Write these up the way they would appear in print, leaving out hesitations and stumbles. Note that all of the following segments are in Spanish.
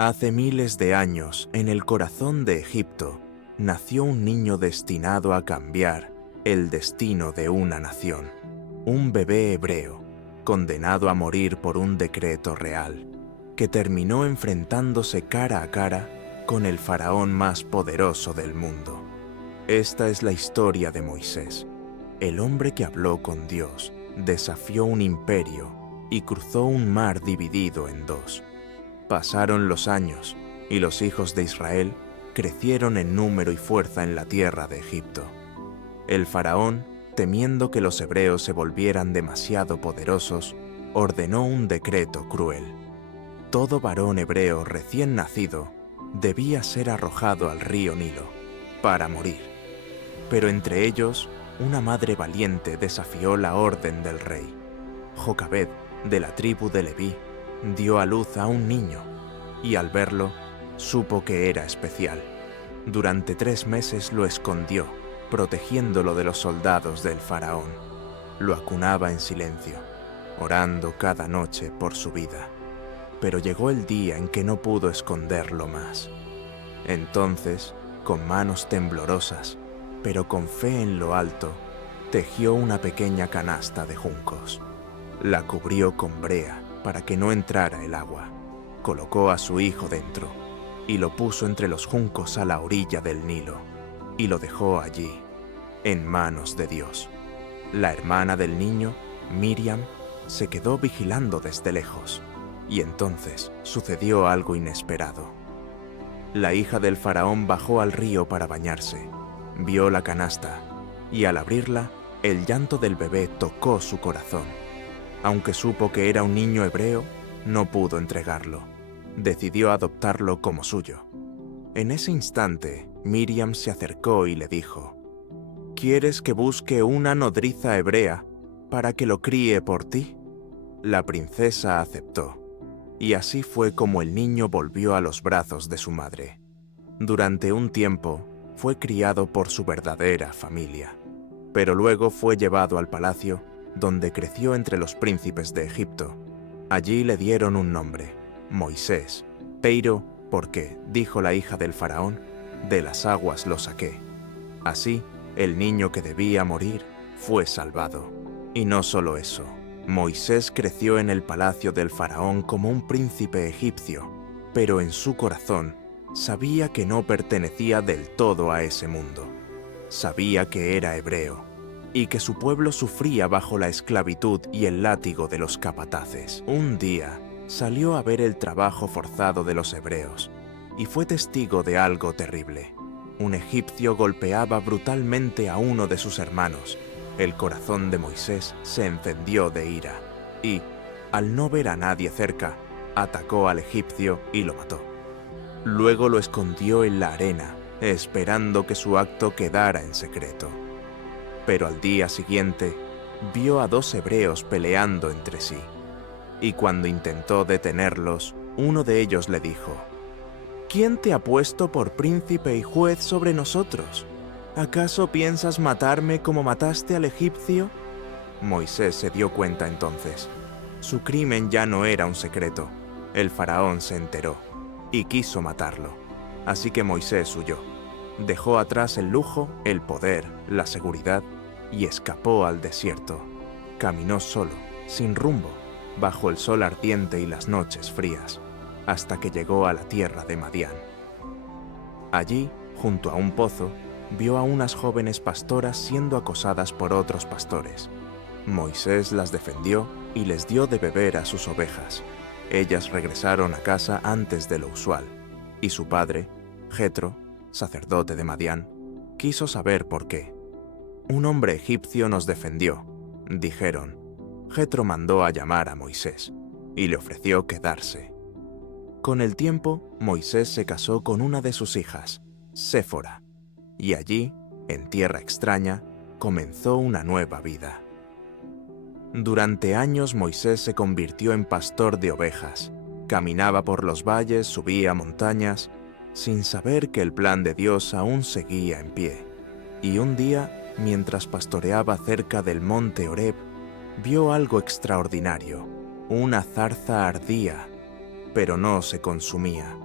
Hace miles de años, en el corazón de Egipto, nació un niño destinado a cambiar el destino de una nación. Un bebé hebreo, condenado a morir por un decreto real, que terminó enfrentándose cara a cara con el faraón más poderoso del mundo. Esta es la historia de Moisés, el hombre que habló con Dios, desafió un imperio y cruzó un mar dividido en dos. Pasaron los años y los hijos de Israel crecieron en número y fuerza en la tierra de Egipto. El faraón, temiendo que los hebreos se volvieran demasiado poderosos, ordenó un decreto cruel. Todo varón hebreo recién nacido debía ser arrojado al río Nilo para morir. Pero entre ellos, una madre valiente desafió la orden del rey. Jocabed, de la tribu de Leví, dio a luz a un niño, y al verlo, supo que era especial. Durante 3 meses lo escondió, protegiéndolo de los soldados del faraón. Lo acunaba en silencio, orando cada noche por su vida. Pero llegó el día en que no pudo esconderlo más. Entonces, con manos temblorosas, pero con fe en lo alto, tejió una pequeña canasta de juncos. La cubrió con brea para que no entrara el agua. Colocó a su hijo dentro y lo puso entre los juncos a la orilla del Nilo y lo dejó allí, en manos de Dios. La hermana del niño, Miriam, se quedó vigilando desde lejos y entonces sucedió algo inesperado. La hija del faraón bajó al río para bañarse, vio la canasta y al abrirla, el llanto del bebé tocó su corazón. Aunque supo que era un niño hebreo, no pudo entregarlo. Decidió adoptarlo como suyo. En ese instante, Miriam se acercó y le dijo: ¿Quieres que busque una nodriza hebrea para que lo críe por ti? La princesa aceptó, y así fue como el niño volvió a los brazos de su madre. Durante un tiempo, fue criado por su verdadera familia, pero luego fue llevado al palacio, donde creció entre los príncipes de Egipto. Allí le dieron un nombre, Moisés, Peiro, porque, dijo la hija del faraón, de las aguas lo saqué. Así, el niño que debía morir fue salvado. Y no solo eso, Moisés creció en el palacio del faraón como un príncipe egipcio, pero en su corazón sabía que no pertenecía del todo a ese mundo. Sabía que era hebreo y que su pueblo sufría bajo la esclavitud y el látigo de los capataces. Un día, salió a ver el trabajo forzado de los hebreos y fue testigo de algo terrible. Un egipcio golpeaba brutalmente a uno de sus hermanos. El corazón de Moisés se encendió de ira y, al no ver a nadie cerca, atacó al egipcio y lo mató. Luego lo escondió en la arena, esperando que su acto quedara en secreto. Pero al día siguiente, vio a 2 hebreos peleando entre sí. Y cuando intentó detenerlos, uno de ellos le dijo: ¿Quién te ha puesto por príncipe y juez sobre nosotros? ¿Acaso piensas matarme como mataste al egipcio? Moisés se dio cuenta entonces. Su crimen ya no era un secreto. El faraón se enteró y quiso matarlo. Así que Moisés huyó. Dejó atrás el lujo, el poder, la seguridad y escapó al desierto. Caminó solo, sin rumbo, bajo el sol ardiente y las noches frías, hasta que llegó a la tierra de Madián. Allí, junto a un pozo, vio a unas jóvenes pastoras siendo acosadas por otros pastores. Moisés las defendió y les dio de beber a sus ovejas. Ellas regresaron a casa antes de lo usual, y su padre, Jetro, sacerdote de Madián, quiso saber por qué. Un hombre egipcio nos defendió, dijeron. Jetro mandó a llamar a Moisés y le ofreció quedarse. Con el tiempo, Moisés se casó con una de sus hijas, Séfora, y allí, en tierra extraña, comenzó una nueva vida. Durante años Moisés se convirtió en pastor de ovejas. Caminaba por los valles, subía montañas, sin saber que el plan de Dios aún seguía en pie. Y un día, mientras pastoreaba cerca del monte Horeb, vio algo extraordinario. Una zarza ardía, pero no se consumía.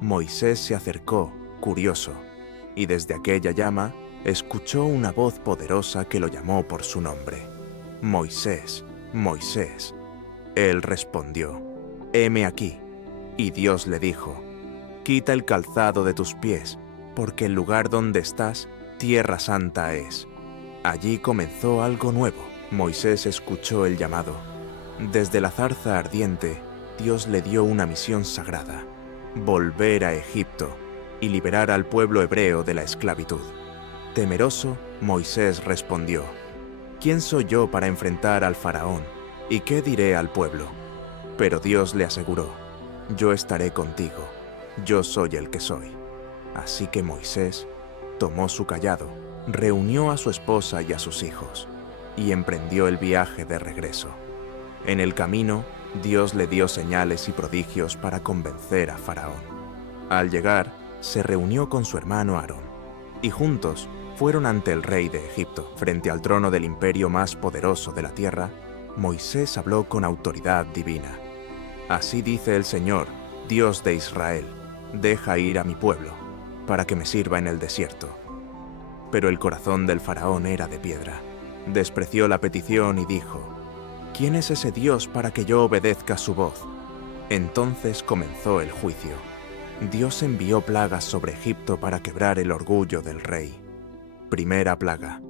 Moisés se acercó, curioso, y desde aquella llama escuchó una voz poderosa que lo llamó por su nombre. Moisés, Moisés. Él respondió, heme aquí. Y Dios le dijo, quita el calzado de tus pies, porque el lugar donde estás, tierra santa es. Allí comenzó algo nuevo. Moisés escuchó el llamado. Desde la zarza ardiente, Dios le dio una misión sagrada: volver a Egipto y liberar al pueblo hebreo de la esclavitud. Temeroso, Moisés respondió, ¿quién soy yo para enfrentar al faraón? ¿Y qué diré al pueblo? Pero Dios le aseguró, yo estaré contigo, yo soy el que soy. Así que Moisés tomó su cayado, reunió a su esposa y a sus hijos, y emprendió el viaje de regreso. En el camino, Dios le dio señales y prodigios para convencer a Faraón. Al llegar, se reunió con su hermano Aarón, y juntos fueron ante el rey de Egipto. Frente al trono del imperio más poderoso de la tierra, Moisés habló con autoridad divina. Así dice el Señor, Dios de Israel, deja ir a mi pueblo, para que me sirva en el desierto. Pero el corazón del faraón era de piedra. Despreció la petición y dijo, ¿quién es ese Dios para que yo obedezca su voz? Entonces comenzó el juicio. Dios envió plagas sobre Egipto para quebrar el orgullo del rey. Primera plaga.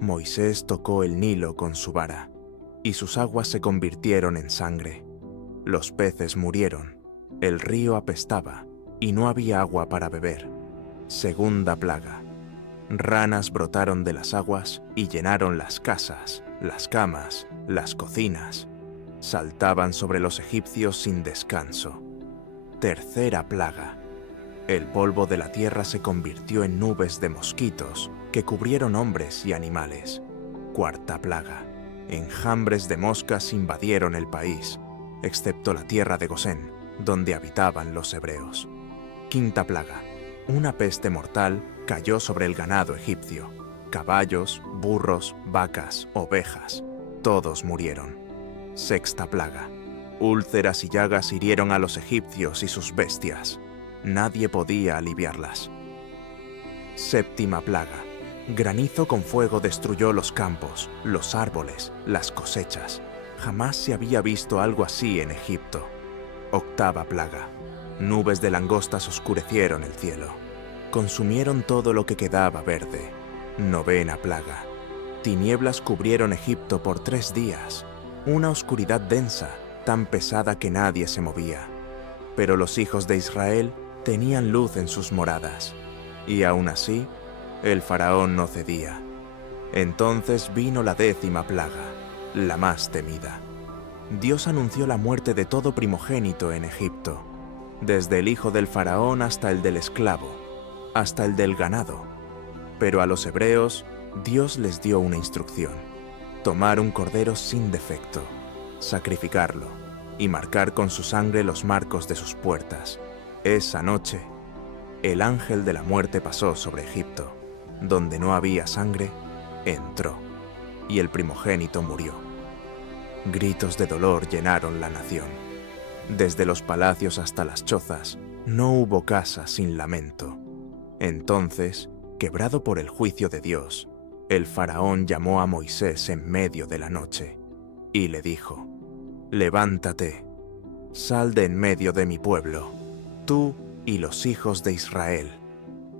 Moisés tocó el Nilo con su vara, y sus aguas se convirtieron en sangre. Los peces murieron, el río apestaba, y no había agua para beber. Segunda plaga. Ranas brotaron de las aguas y llenaron las casas, las camas, las cocinas. Saltaban sobre los egipcios sin descanso. Tercera plaga. El polvo de la tierra se convirtió en nubes de mosquitos que cubrieron hombres y animales. Cuarta plaga. Enjambres de moscas invadieron el país, excepto la tierra de Gosén, donde habitaban los hebreos. Quinta plaga. Una peste mortal cayó sobre el ganado egipcio. Caballos, burros, vacas, ovejas, todos murieron. Sexta plaga. Úlceras y llagas hirieron a los egipcios y sus bestias. Nadie podía aliviarlas. Séptima plaga. Granizo con fuego destruyó los campos, los árboles, las cosechas. Jamás se había visto algo así en Egipto. Octava plaga. Nubes de langostas oscurecieron el cielo. Consumieron todo lo que quedaba verde. Novena plaga. Tinieblas cubrieron Egipto por 3 días. Una oscuridad densa, tan pesada que nadie se movía. Pero los hijos de Israel tenían luz en sus moradas. Y aún así, el faraón no cedía. Entonces vino la 10ª plaga, la más temida. Dios anunció la muerte de todo primogénito en Egipto, desde el hijo del faraón hasta el del esclavo, hasta el del ganado. Pero a los hebreos, Dios les dio una instrucción: tomar un cordero sin defecto, sacrificarlo y marcar con su sangre los marcos de sus puertas. Esa noche, el ángel de la muerte pasó sobre Egipto. Donde no había sangre, entró, y el primogénito murió. Gritos de dolor llenaron la nación. Desde los palacios hasta las chozas, no hubo casa sin lamento. Entonces, quebrado por el juicio de Dios, el faraón llamó a Moisés en medio de la noche, y le dijo, «Levántate, sal de en medio de mi pueblo, tú y los hijos de Israel,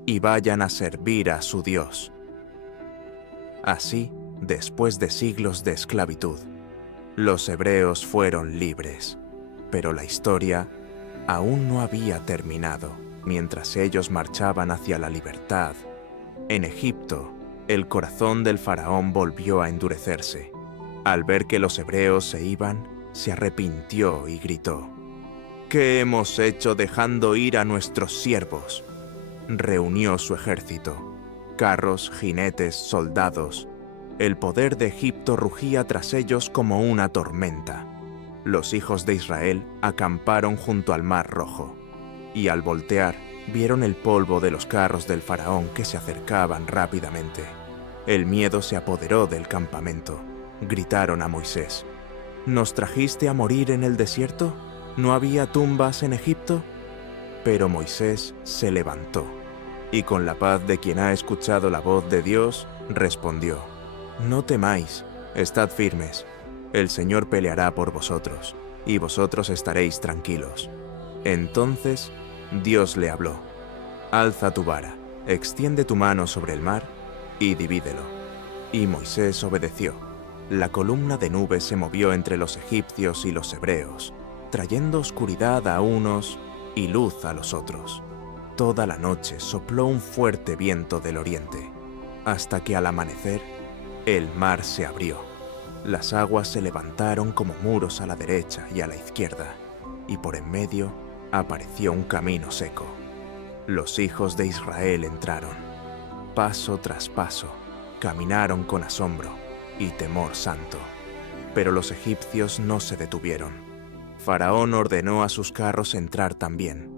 y vayan a servir a su Dios». Así, después de siglos de esclavitud, los hebreos fueron libres, pero la historia aún no había terminado. Mientras ellos marchaban hacia la libertad, en Egipto, el corazón del faraón volvió a endurecerse. Al ver que los hebreos se iban, se arrepintió y gritó, «¿Qué hemos hecho dejando ir a nuestros siervos?». Reunió su ejército, carros, jinetes, soldados. El poder de Egipto rugía tras ellos como una tormenta. Los hijos de Israel acamparon junto al Mar Rojo, y al voltear, vieron el polvo de los carros del faraón que se acercaban rápidamente. El miedo se apoderó del campamento. Gritaron a Moisés, «¿Nos trajiste a morir en el desierto? ¿No había tumbas en Egipto?». Pero Moisés se levantó, y con la paz de quien ha escuchado la voz de Dios, respondió: No temáis, estad firmes, el Señor peleará por vosotros, y vosotros estaréis tranquilos. Entonces Dios le habló: Alza tu vara, extiende tu mano sobre el mar, y divídelo. Y Moisés obedeció. La columna de nube se movió entre los egipcios y los hebreos, trayendo oscuridad a unos y luz a los otros. Toda la noche sopló un fuerte viento del oriente, hasta que al amanecer el mar se abrió. Las aguas se levantaron como muros a la derecha y a la izquierda, y por en medio apareció un camino seco. Los hijos de Israel entraron. Paso tras paso, caminaron con asombro y temor santo. Pero los egipcios no se detuvieron. Faraón ordenó a sus carros entrar también.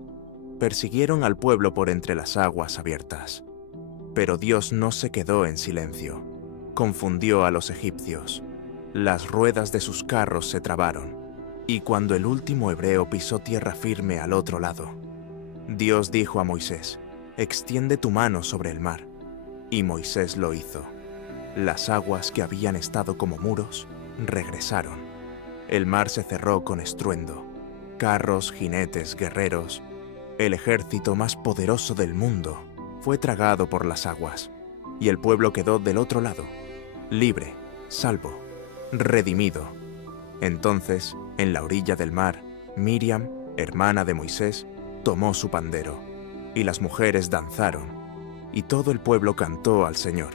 Persiguieron al pueblo por entre las aguas abiertas. Pero Dios no se quedó en silencio. Confundió a los egipcios. Las ruedas de sus carros se trabaron, y cuando el último hebreo pisó tierra firme al otro lado, Dios dijo a Moisés: Extiende tu mano sobre el mar. Y Moisés lo hizo. Las aguas que habían estado como muros regresaron. El mar se cerró con estruendo. Carros, jinetes, guerreros, el ejército más poderoso del mundo fue tragado por las aguas, y el pueblo quedó del otro lado, libre, salvo, redimido. Entonces, en la orilla del mar, Miriam, hermana de Moisés, tomó su pandero, y las mujeres danzaron, y todo el pueblo cantó al Señor.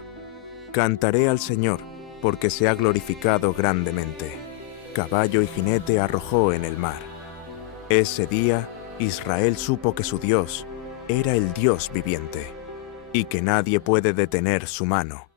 Cantaré al Señor, porque se ha glorificado grandemente. Caballo y jinete arrojó en el mar. Ese día, Israel supo que su Dios era el Dios viviente, y que nadie puede detener su mano